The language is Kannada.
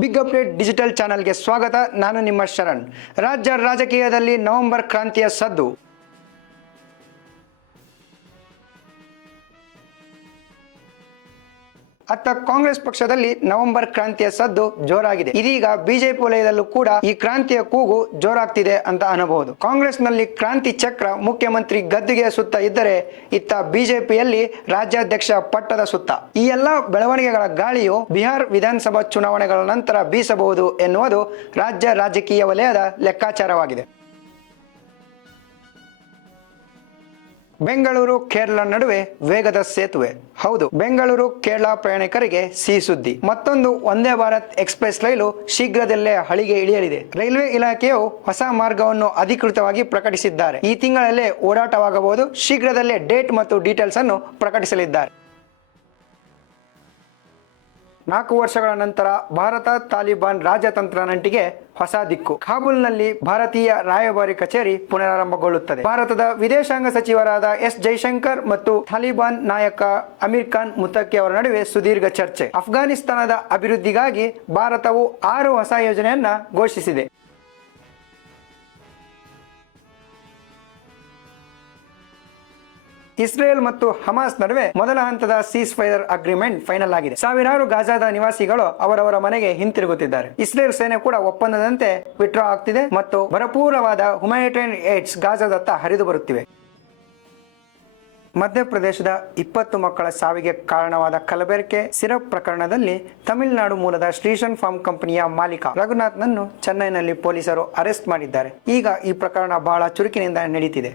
ಬಿಗ್ ಅಪ್ಡೇಟ್ ಡಿಜಿಟಲ್ ಚಾನೆಲ್ಗೆ ಸ್ವಾಗತ. ನಾನು ನಿಮ್ಮ ಶರಣ್. ರಾಜ್ಯ ರಾಜಕೀಯದಲ್ಲಿ ನವೆಂಬರ್ ಕ್ರಾಂತಿಯ ಸದ್ದು. ಅತ್ತ ಕಾಂಗ್ರೆಸ್ ಪಕ್ಷದಲ್ಲಿ ನವೆಂಬರ್ ಕ್ರಾಂತಿಯ ಸದ್ದು ಜೋರಾಗಿದೆ. ಇದೀಗ ಬಿಜೆಪಿ ವಲಯದಲ್ಲೂ ಕೂಡ ಈ ಕ್ರಾಂತಿಯ ಕೂಗು ಜೋರಾಗ್ತಿದೆ ಅಂತ ಅನ್ನಬಹುದು. ಕಾಂಗ್ರೆಸ್ನಲ್ಲಿ ಕ್ರಾಂತಿ ಚಕ್ರ ಮುಖ್ಯಮಂತ್ರಿ ಗದ್ದುಗೆಯ ಸುತ್ತ ಇದ್ದರೆ, ಇತ್ತ ಬಿಜೆಪಿಯಲ್ಲಿ ರಾಜ್ಯಾಧ್ಯಕ್ಷ ಪಟ್ಟದ ಸುತ್ತ. ಈ ಎಲ್ಲಾ ಬೆಳವಣಿಗೆಗಳ ಗಾಳಿಯು ಬಿಹಾರ್ ವಿಧಾನಸಭಾ ಚುನಾವಣೆಗಳ ನಂತರ ಬೀಸಬಹುದು ಎನ್ನುವುದು ರಾಜ್ಯ ರಾಜಕೀಯ ವಲಯದ ಲೆಕ್ಕಾಚಾರವಾಗಿದೆ. ಬೆಂಗಳೂರು ಕೇರಳ ನಡುವೆ ವೇಗದ ಸೇತುವೆ. ಹೌದು, ಬೆಂಗಳೂರು ಕೇರಳ ಪ್ರಯಾಣಿಕರಿಗೆ ಸಿಹಿ ಸುದ್ದಿ. ಮತ್ತೊಂದು ವಂದೇ ಭಾರತ್ ಎಕ್ಸ್ಪ್ರೆಸ್ ರೈಲು ಶೀಘ್ರದಲ್ಲೇ ಹಳಿಗೆ ಇಳಿಯಲಿದೆ. ರೈಲ್ವೆ ಇಲಾಖೆಯು ಹೊಸ ಮಾರ್ಗವನ್ನು ಅಧಿಕೃತವಾಗಿ ಪ್ರಕಟಿಸಿದ್ದಾರೆ. ಈ ತಿಂಗಳಲ್ಲೇ ಓಡಾಟವಾಗಬಹುದು. ಶೀಘ್ರದಲ್ಲೇ ಡೇಟ್ ಮತ್ತು ಡೀಟೇಲ್ಸ್ ಅನ್ನು ಪ್ರಕಟಿಸಲಿದ್ದಾರೆ. 4 ವರ್ಷಗಳ ನಂತರ ಭಾರತ ತಾಲಿಬಾನ್ ರಾಜತಂತ್ರ ನಂಟಿಗೆ ಹೊಸ ದಿಕ್ಕು. ಕಾಬೂಲ್ನಲ್ಲಿ ಭಾರತೀಯ ರಾಯಭಾರಿ ಕಚೇರಿ ಪುನರಾರಂಭಗೊಳ್ಳುತ್ತದೆ. ಭಾರತದ ವಿದೇಶಾಂಗ ಸಚಿವರಾದ ಎಸ್ ಜೈಶಂಕರ್ ಮತ್ತು ತಾಲಿಬಾನ್ ನಾಯಕ ಅಮೀರ್ ಖಾನ್ ಮುತ್ತಕ್ಕಿ ಅವರ ನಡುವೆ ಸುದೀರ್ಘ ಚರ್ಚೆ. ಅಫ್ಘಾನಿಸ್ತಾನದ ಅಭಿವೃದ್ಧಿಗಾಗಿ ಭಾರತವು 6 ಹೊಸ ಯೋಜನೆಯನ್ನ ಘೋಷಿಸಿದೆ. ಇಸ್ರೇಲ್ ಮತ್ತು ಹಮಾಸ್ ನಡುವೆ ಮೊದಲ ಹಂತದ ಸೀಸ್ ಫೈರ್ ಅಗ್ರಿಮೆಂಟ್ ಫೈನಲ್ ಆಗಿದೆ. ಸಾವಿರಾರು ಗಾಜಾದ ನಿವಾಸಿಗಳು ಅವರವರ ಮನೆಗೆ ಹಿಂತಿರುಗುತ್ತಿದ್ದಾರೆ. ಇಸ್ರೇಲ್ ಸೇನೆ ಕೂಡ ಒಪ್ಪಂದದಂತೆ ವಿಡ್ರಾ ಆಗ್ತಿದೆ ಮತ್ತು ಭರಪೂರವಾದ ಹ್ಯುಮ್ಯಾನಿಟೇರಿಯನ್ ಏಡ್ಸ್ ಗಾಜಾದತ್ತ ಹರಿದು ಬರುತ್ತಿವೆ. ಮಧ್ಯಪ್ರದೇಶದ 20 ಮಕ್ಕಳ ಸಾವಿಗೆ ಕಾರಣವಾದ ಕಲಬೆರಕೆ ಸಿರಪ್ ಪ್ರಕರಣದಲ್ಲಿ ತಮಿಳುನಾಡು ಮೂಲದ ಶ್ರೀಶನ್ ಫಾರ್ಮ್ ಕಂಪನಿಯ ಮಾಲೀಕ ರಘುನಾಥ್ನನ್ನು ಚೆನ್ನೈನಲ್ಲಿ ಪೊಲೀಸರು ಅರೆಸ್ಟ್ ಮಾಡಿದ್ದಾರೆ. ಈಗ ಈ ಪ್ರಕರಣ ಬಹಳ ಚುರುಕಿನಿಂದ ನಡೀತಿದೆ.